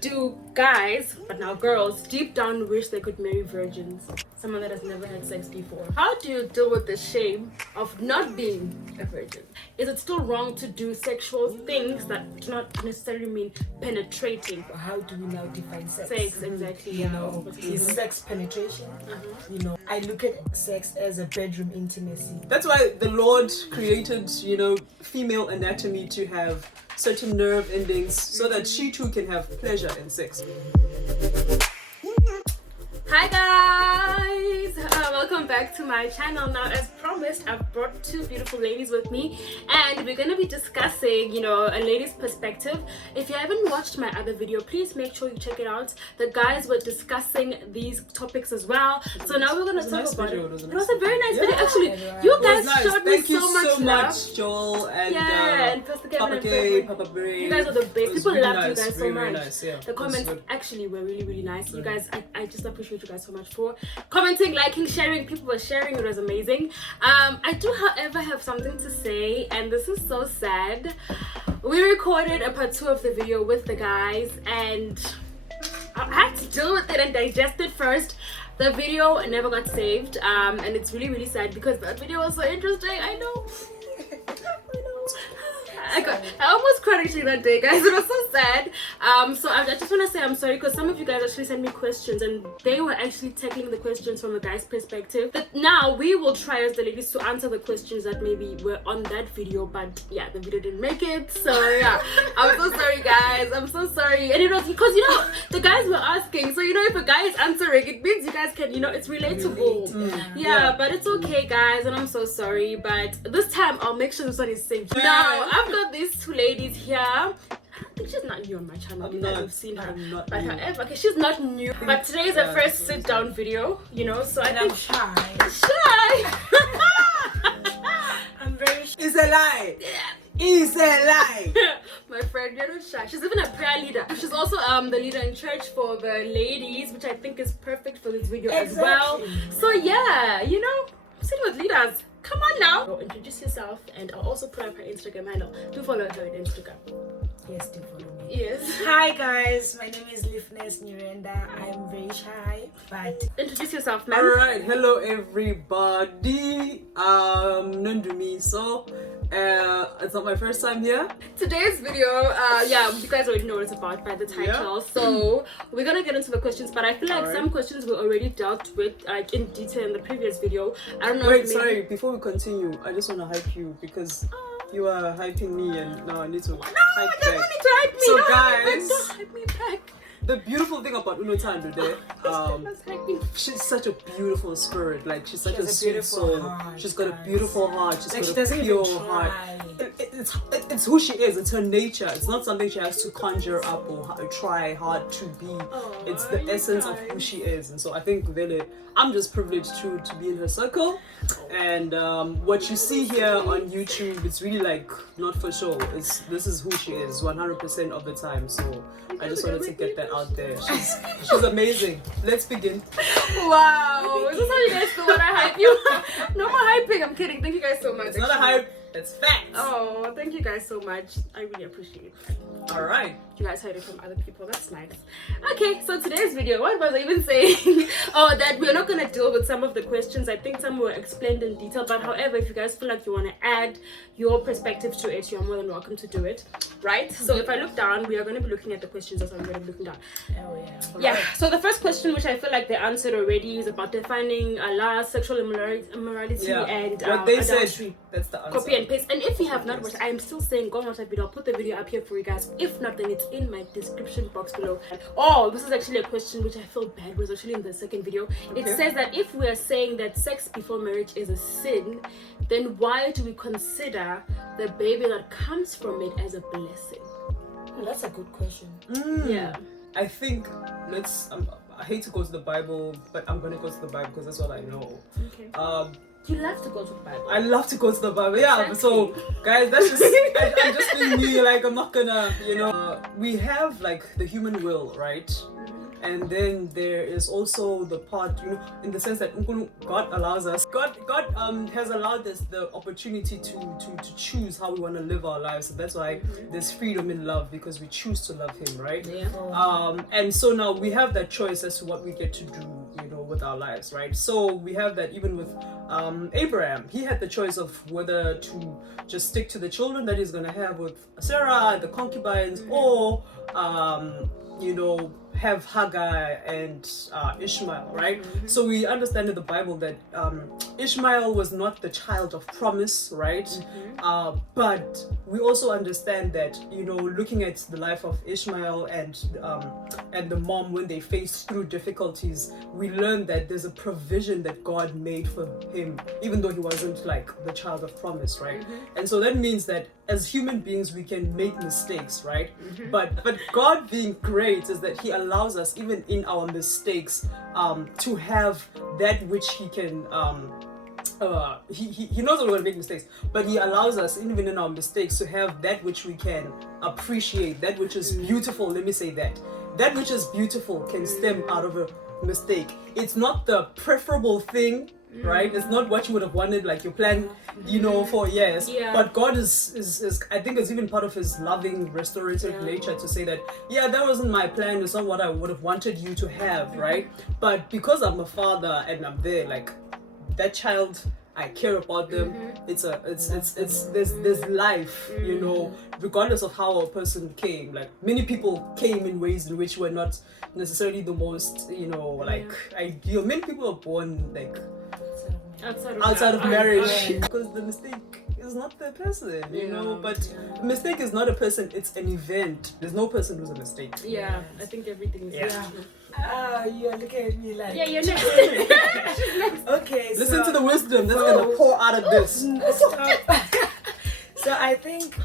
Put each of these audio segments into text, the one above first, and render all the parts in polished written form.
Do guys, but now girls, deep down wish they could marry virgins? Someone that has never had sex before. How do you deal with the shame of not being a virgin? Is it still wrong to do sexual things that do not necessarily mean penetrating? How do we now define sex? Sex, exactly. You know, is sex penetration? You know, I look at sex as a bedroom intimacy. That's why the Lord created, female anatomy to have certain nerve endings so that she too can have pleasure in sex. Hi guys, welcome back to my channel. Now, as promised, I've brought two beautiful ladies with me and we're going to be discussing, a lady's perspective. If you haven't watched my other video, please make sure you check it out. The guys were discussing these topics as well. So now we're going to talk about it. It was a very nice video. Actually, you guys showed me so much love. Joel and and Pastor Kevin Papa and Papa Bray. You guys are the best. People really loved you nice, guys so very, much. very nice, yeah. The comments actually were really, really nice. You guys, I just appreciate you guys so much for commenting, liking, sharing. People were sharing. It was amazing. I do, however, have something to say, and this is so sad. We recorded a part 2 of the video with the guys, and I had to deal with it and digest it first. The video never got saved, and it's really, really sad because that video was so interesting. I know. I almost cried actually that day, guys. It was so sad. So I just want to say I'm sorry because some of you guys actually sent me questions and they were actually tackling the questions from a guy's perspective. But now we will try as the ladies to answer the questions that maybe were on that video, but yeah, the video didn't make it. So yeah, I'm so sorry, guys. I'm so sorry. And it was because the guys were asking. So if a guy is answering, it means you guys can it's relatable. Yeah, but it's okay, guys, and I'm so sorry. But this time I'll make sure this one is saved. Now I've got these two ladies here. I don't think she's not new on my channel. You guys have seen her. But however, okay, she's not new. But today is the first sit down video, so I think I'm shy. I'm very shy. It's a lie. It's a lie. My friend, you're not shy. She's even a prayer leader. She's also the leader in church for the ladies, which I think is perfect for this video as well. So yeah, sitting with leaders. Come on now. So introduce yourself, and I'll also put up her Instagram handle. Do follow her on Instagram. Yes, do follow me. Yes. Hi guys, my name is Lifness Nirenda. I'm very shy, but Introduce yourself, ma'am. Alright, hello everybody. Nundumi. So it's not my first time here. Today's video, you guys already know what it's about by the title. So we're gonna get into the questions, but I feel like some questions were already dealt with in detail in the previous video. I don't know. Wait, sorry, before we continue, I just want to hype you because you are hyping me and now I need to hype back. No, need to hype me. So don't guys, hype me back. The beautiful thing about Uno Tando there, she's such a beautiful spirit. Like she's such a sweet soul. Heart, she's got a beautiful heart. She's like got a pure heart. It's It's who she is. It's her nature. It's not something she has to conjure up or try hard to be. It's the essence of who she is. And so I think really, I'm just privileged to be in her circle. And what you see here on YouTube, it's really like not for show. This is who she is 100% of the time. So I just wanted to get that out there. She's amazing. Let's begin. Wow, is this how you guys feel when I hype you? No more hyping. I'm kidding. Thank you guys so much. It's not a hype. It's facts. Oh, thank you guys so much. I really appreciate it. All right. You guys heard it from other people. That's nice. Okay, so today's video, what was I even saying? That we're not going to deal with some of the questions. I think some were explained in detail. But however, if you guys feel like you want to add your perspective to it, you're more than welcome to do it. Right? So if I look down, we are going to be looking at the questions as I'm going to be looking down. Yeah. So the first question, which I feel like they answered already, is about defining Allah, sexual immorality, and what they adultery. said. That's the answer. Copy and paste. And if you have not watched, I am still saying go and watch that video. I'll put the video up here for you guys. If not, then it's in my description box below. Oh, this is actually a question which I feel bad was actually in the second video. It says that if we are saying that sex before marriage is a sin, then why do we consider the baby that comes from it as a blessing? Oh, that's a good question. Yeah. I think I hate to go to the Bible, but I'm gonna go to the Bible because that's all I know. Okay. You love to go to the Bible. I love to go to the Bible, yeah. Exactly. So, guys, that's just I'm just being me. Like I'm not gonna, we have like the human will, right? And then there is also the part, in the sense that God allows us, God has allowed us the opportunity to choose how we want to live our lives. So that's why there's freedom in love, because we choose to love Him, right? Yeah. And so now we have that choice as to what we get to do, with our lives, right? So we have that even with Abraham. He had the choice of whether to just stick to the children that he's going to have with Sarah, the concubines, or have Hagar and Ishmael, right? So we understand in the Bible that Ishmael was not the child of promise, right? But we also understand that, looking at the life of Ishmael and the mom when they faced through difficulties, we learn that there's a provision that God made for him, even though he wasn't like the child of promise, right? And so that means that as human beings we can make mistakes, right? But God being great is that He allows us, even in our mistakes, to have that which He can he knows that we're going to make mistakes, but He allows us, even in our mistakes, to have that which we can appreciate, that which is beautiful. Let me say that which is beautiful can stem out of a mistake. It's not the preferable thing, right? It's not what you would have wanted, like your plan, for years. But God is I think it's even part of His loving, restorative nature to say that, that wasn't my plan. It's not what I would have wanted you to have, right? But because I'm a father and I'm there, like that child, I care about them. It's there's life, regardless of how a person came. Like many people came in ways in which were not necessarily the most, like ideal. Many people are born like outside of marriage because the mistake is not the person, but a mistake is not a person, it's an event. There's no person who's a mistake. I think everything is true. You're looking at me like... you're next. Okay, listen to the wisdom that's gonna pour out of this. So I think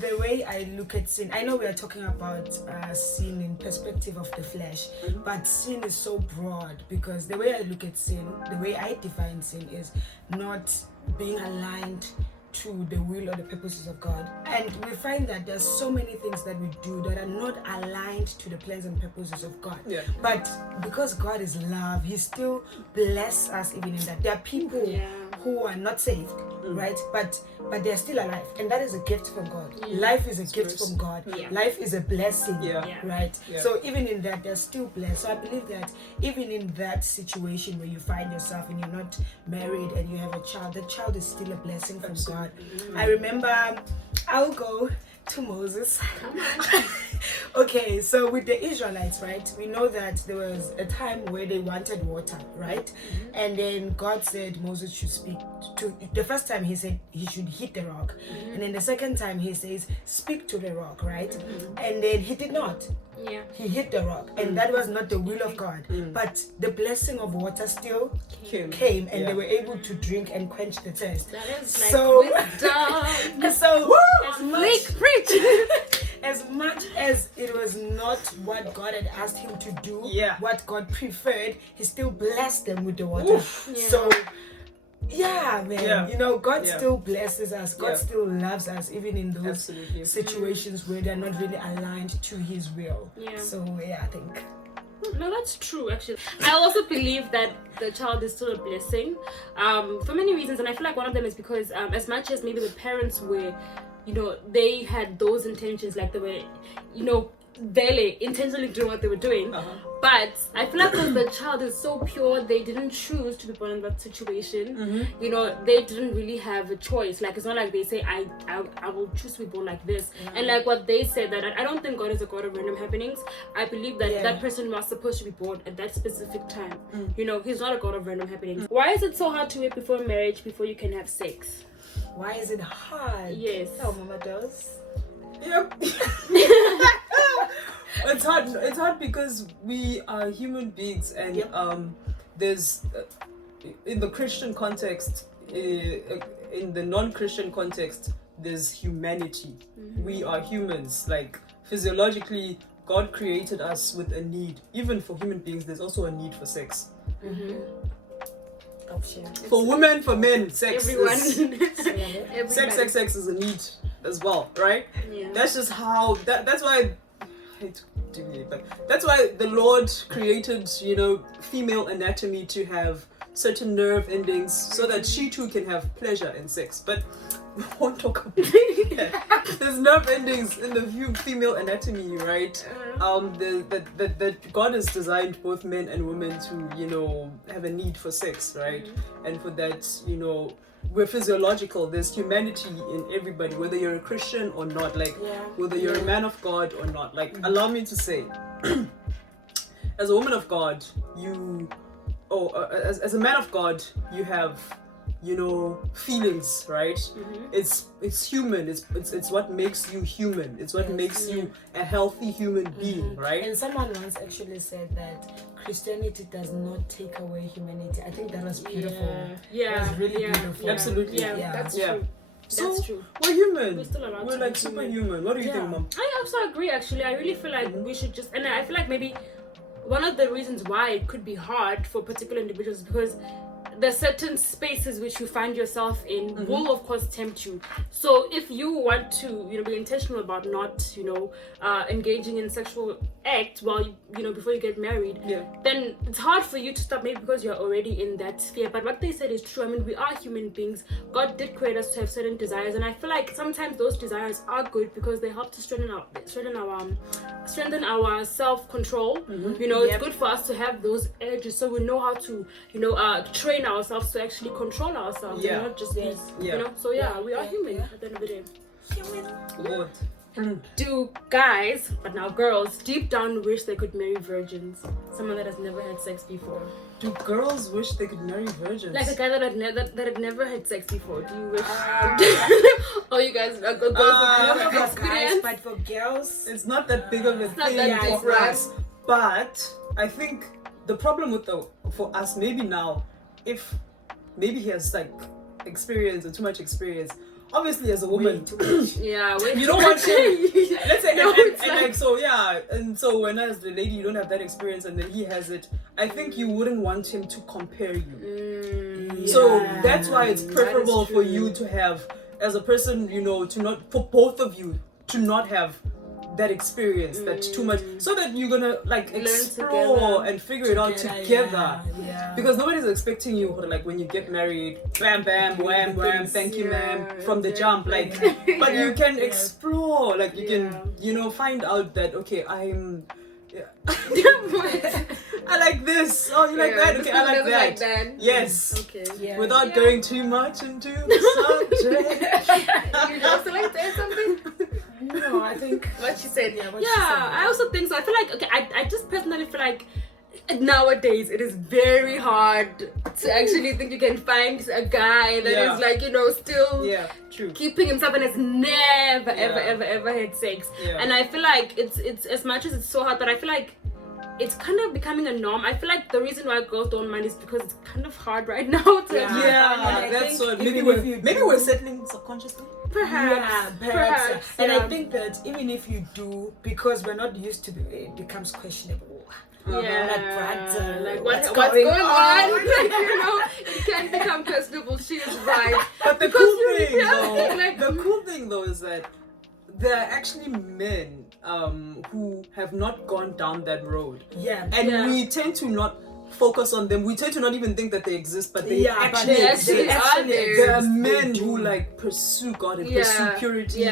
the way I look at sin, I know we are talking about sin in perspective of the flesh, but sin is so broad, because the way I look at sin, the way I define sin is not being aligned to the will or the purposes of God. And we find that there's so many things that we do that are not aligned to the plans and purposes of God. But because God is love, He still blesses us even in that. There are people who are not saved, right? But they're still alive, and that is a gift from God. Life is a gift from God. Life is a blessing, right? So even in that, they're still blessed. So I believe that even in that situation where you find yourself and you're not married and you have a child, the child is still a blessing from God. I remember, I'll go to Moses. Okay, so with the Israelites, right, we know that there was a time where they wanted water, right? And then God said Moses should speak to, the first time He said he should hit the rock, and then the second time He says speak to the rock, right? And then he did not. He hit the rock, and that was not the will of God. But the blessing of water still came, and they were able to drink and quench the thirst. That is like so wisdom. so Preach. as much as it was not what God had asked him to do, what God preferred, He still blessed them with the water. So God still blesses us. God still loves us, even in those situations where they're not really aligned to His will. So I think. No, that's true, actually. I also believe that the child is still a blessing for many reasons, and I feel like one of them is because as much as maybe the parents were, they had those intentions, like they were, they intentionally doing what they were doing, but I feel like because the child is so pure, they didn't choose to be born in that situation. They didn't really have a choice. Like, it's not like they say I will choose to be born like this, and like what they said, that I don't think God is a God of random happenings. I believe that that person was supposed to be born at that specific time. He's not a God of random happenings. Why is it so hard to wait before marriage, before you can have sex? Why is it hard? Yes. Oh, Mama does. Yep. It's hard because we are human beings, and there's in the Christian context, in the non-Christian context, there's humanity. We are humans. Like, physiologically, God created us with a need. Even for human beings, there's also a need for sex. For women, for men, sex sex is a need as well, right? That's just how that's why I hate deviate, but that's why the Lord created, you know, female anatomy to have certain nerve endings so that she too can have pleasure in sex. But we won't talk about that. There's nerve endings in the female anatomy, right? That God has designed both men and women to, you know, have a need for sex, right? And for that, you know, we're physiological. There's humanity in everybody, whether you're a Christian or not, like whether you're a man of God or not. Like, allow me to say, as a woman of God, as a man of God, you have, you know, feelings, right? It's human. It's what makes you human. It's what makes you a healthy human being, right? And someone once actually said that Christianity does not take away humanity. I think that was beautiful. Yeah. It was really beautiful. Absolutely. Yeah, that's true. So That's true. We're human. We're still allowed We're to like be superhuman. What do you think, Mom? I also agree, actually. I really feel like we should just, and I feel like maybe one of the reasons why it could be hard for particular individuals is because there's certain spaces which you find yourself in will of course tempt you. So if you want to, you know, be intentional about not, you know, engaging in sexual act while you know, before you get married, then it's hard for you to stop, maybe because you're already in that sphere. But what they said is true. I mean, we are human beings. God did create us to have certain desires, and I feel like sometimes those desires are good because they help to strengthen our self-control. You know, it's good for us to have those urges, so we know how to, you know, train ourselves to actually control ourselves and not just be, you know. So we are human at the end of the day. Lord. Do guys, but now girls, deep down wish they could marry virgins? Someone that has never had sex before. Do girls wish they could marry virgins? Like a guy that had never had sex before. Do you wish? Oh, you guys, girls with For guys, experience. but for girls, it's not that big of a not thing that big, for right? us. But I think the problem with for us maybe now, if maybe he has like experience or too much experience. Obviously, as a woman, you don't want to. Let's say, and so when as the lady, you don't have that experience, and then he has it. I think you wouldn't want him to compare you. So that's why it's preferable for you to have, as a person, you know, to not, for both of you to not have that experience that's too much, so that you're gonna like explore and figure it out together. Because nobody's expecting you like when you get married, bam bam wham wham, thank you ma'am, from the jump, like but you can explore, like you can, you know, find out that okay, I'm I like this. Oh, you like that? Okay, I like that. Yes. Okay. Without going too much into the subject. You also like to add something? No, I think what she said. She said. I also think so. I feel like, okay, I just personally feel like nowadays it is very hard to actually think you can find a guy that is like, you know, still keeping himself and has never ever had sex. And I feel like it's as much as it's so hard, but I feel like it's kind of becoming a norm. I feel like the reason why girls don't mind is because it's kind of hard right now to that's what maybe we're settling subconsciously. Perhaps. And I think that even if you do, because we're not used to it becomes questionable. Like what's going on? You know, it can become questionable. She is right. But the cool thing though is that there are actually men who have not gone down that road. And we tend to not focus on them. We tend to not even think that they exist, but they actually exist. There are men who like pursue God and pursue purity.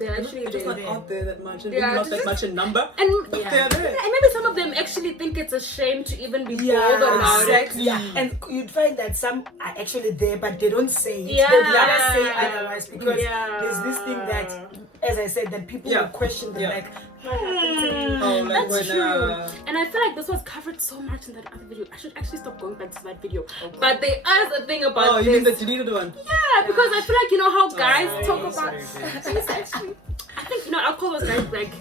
They're actually just not out there that much, and not that much in number. And they're there. And maybe some of them actually think it's a shame to even be bold about it. And you'd find that some are actually there, but they don't say it. They'd rather say otherwise, because there's this thing that, as I said, that people will question them like, what happened to you? That's true. And I feel like this was covered so much in that other video. I should actually stop going back to that video. But there is a thing about this. You mean the deleted one? Yeah, because I feel like, you know how guys talk about things actually. I think, you know, I'll call those guys like,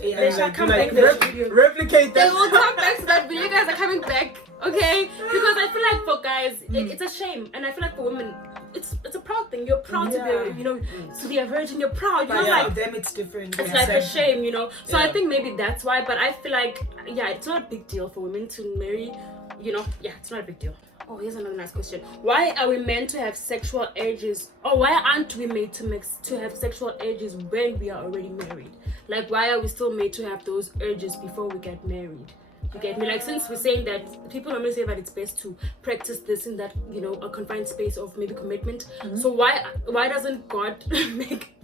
they shall come back to that video. Replicate that. They will come back to that video. You guys are coming back, okay? Because I feel like for guys, it's a shame. And I feel like for women, it's a proud thing. You're proud to be, you know, to be a virgin. You're proud. You're like them, it's different. It's like a shame, you know. So I think maybe that's why. But I feel like, it's not a big deal for women to marry. You know, it's not a big deal. Oh, here's another nice question. Why are we meant to have sexual urges, or why aren't we made to have sexual urges when we are already married? Like, why are we still made to have those urges before we get married? You get me? Like, since we're saying that people normally say that it's best to practice this in that, you know, a confined space of maybe commitment. So why doesn't God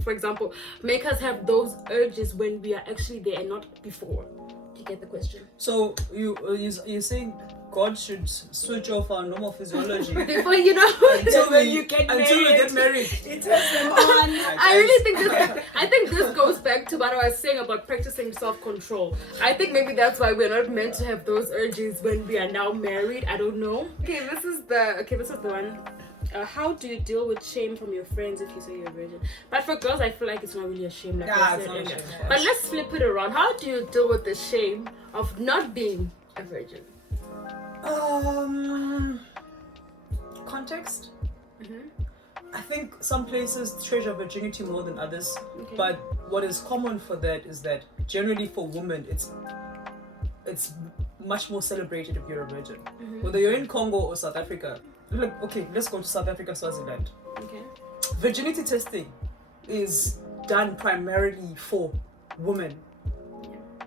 for example, make us have those urges when we are actually there and not before? Do you get the question? So you're saying God should switch off our normal physiology Before, you know, until we get married. It turns them on. I really think this goes back to what I was saying about practicing self-control. I think maybe that's why we're not meant to have those urges when we are now married. I don't know. Okay, this is the one. How do you deal with shame from your friends if you say you're a virgin? But for girls, I feel like it's not really a shame. Like I said earlier. But let's flip it around. How do you deal with the shame of not being a virgin? Context. I think some places treasure virginity more than others, but what is common for that is that generally for women it's much more celebrated if you're a virgin. Whether you're in Congo or South Africa. Like, okay, let's go to South Africa, Swaziland. Okay. Virginity testing is done primarily for women.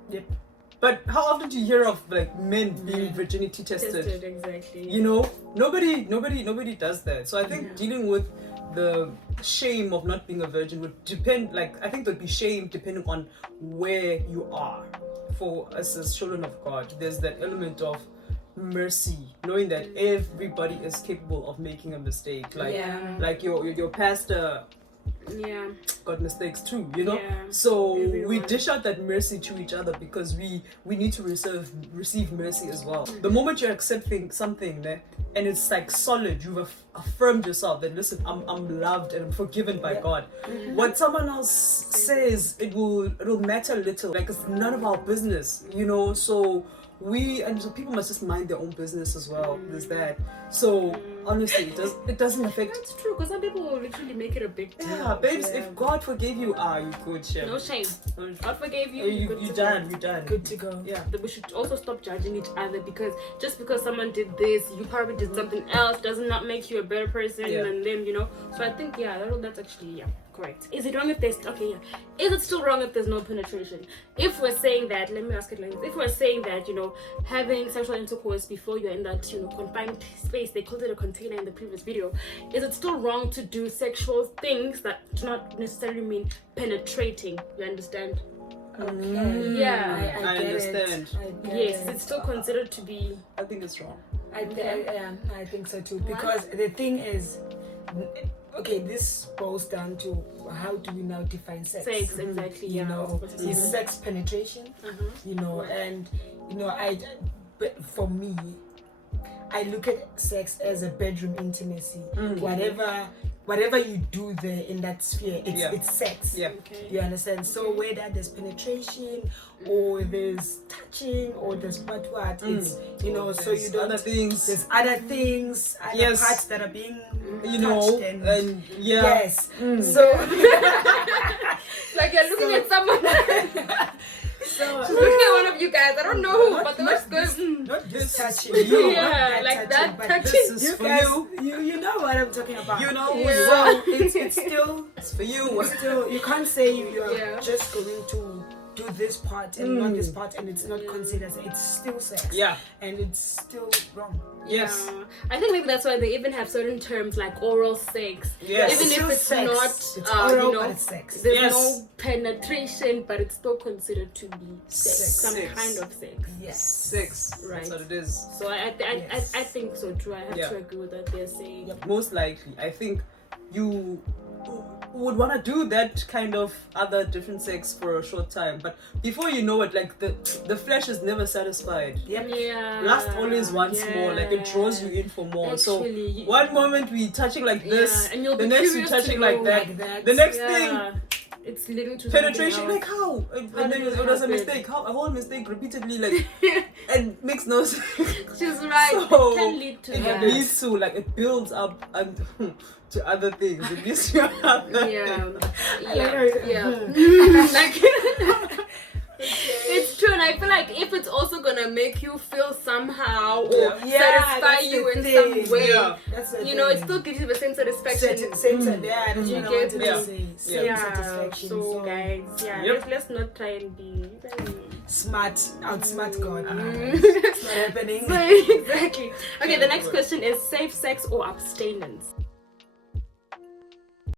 Yep. But how often do you hear of like men being virginity tested? Exactly. You know, nobody does that. So I think dealing with the shame of not being a virgin would depend. Like, I think there'd be shame depending on where you are. For us as children of God, there's that element of mercy, knowing that everybody is capable of making a mistake. Like your pastor got mistakes too, you know. So we dish out that mercy to each other because we need to receive mercy as well. The moment you're accepting something and it's like solid, you've affirmed yourself that listen, I'm loved and I'm forgiven by God. What someone else says, it'll matter little. Like, it's none of our business, you know. So people must just mind their own business as well. There's that. So honestly, it doesn't affect. That's true, because some people will literally make it a big deal. Yeah, babes, if God forgave you, you good, shit. No shame. God forgave you. You done. Good to go. Yeah. We should also stop judging each other, because just because someone did this, you probably did something else, does not make you a better person than them, you know. So I think that's actually correct. Is it wrong if there's is it still wrong if there's no penetration? If we're saying that, let me ask it like this. If we're saying that, you know, having sexual intercourse before you're in that, you know, confined space, they called it a container in the previous video, is it still wrong to do sexual things that do not necessarily mean penetrating? You understand? Okay. Yeah. I understand. Yes, it's still considered to be. I think it's wrong. I think so too. Because the thing is, okay, this boils down to how do we now define sex? Sex, exactly. You know, is sex penetration? You know, and you know, but for me, I look at sex as a bedroom intimacy. Whatever you do there in that sphere, it's sex. Yeah. Okay. You understand? So whether there's penetration or there's touching or there's what, it's, you know, so you don't. There's other things, other parts that are being touched and yes. So like you're looking at someone. So she's looking at one of you guys. I don't know who, but the what's going. Not this touching. Yeah, like that touching. This is for guys, you. You know what I'm talking about. You know. So it's still. It's for you. It's still, you can't say you're just going to do this part and not this part, and it's not considered. It's still sex. Yeah. And it's still wrong. Yes. Yeah. I think maybe that's why they even have certain terms like oral sex. Yes. Even if it's sex. not, It's oral, you know, but it's sex. there's no penetration, but it's still considered to be sex. Some Sex. kind of sex. Yes. Sex. Right. That's what it is. So I think so too. I have to agree with what they're saying. Yep. Most likely, I think you would want to do that kind of other different sex for a short time, but before you know it, like the flesh is never satisfied. Yep. Yeah. Last always wants more, like it draws you in for more. Actually, so one moment we touching like this, and you'll the be next we curious touching to like know that. The next thing, it's leading to penetration, something like how? And then there's a mistake. How a whole mistake repeatedly, like and makes no sense. She's right. So it can lead to it that. leads to like it builds up and to other things. It leads to other Yeah. Like it's true, and I feel like if it's also gonna gonna make you feel somehow or Yeah, satisfy that's you the in thing. some way. Yeah. That's the You know, it thing. still gives you the same satisfaction. Yeah, that's You what I get wanted me? to say. Same Yeah, satisfaction. so guys, Yep. let's not try and be Smart, outsmart God. Mm. It's not happening. exactly. Okay, the next question is safe sex or abstinence?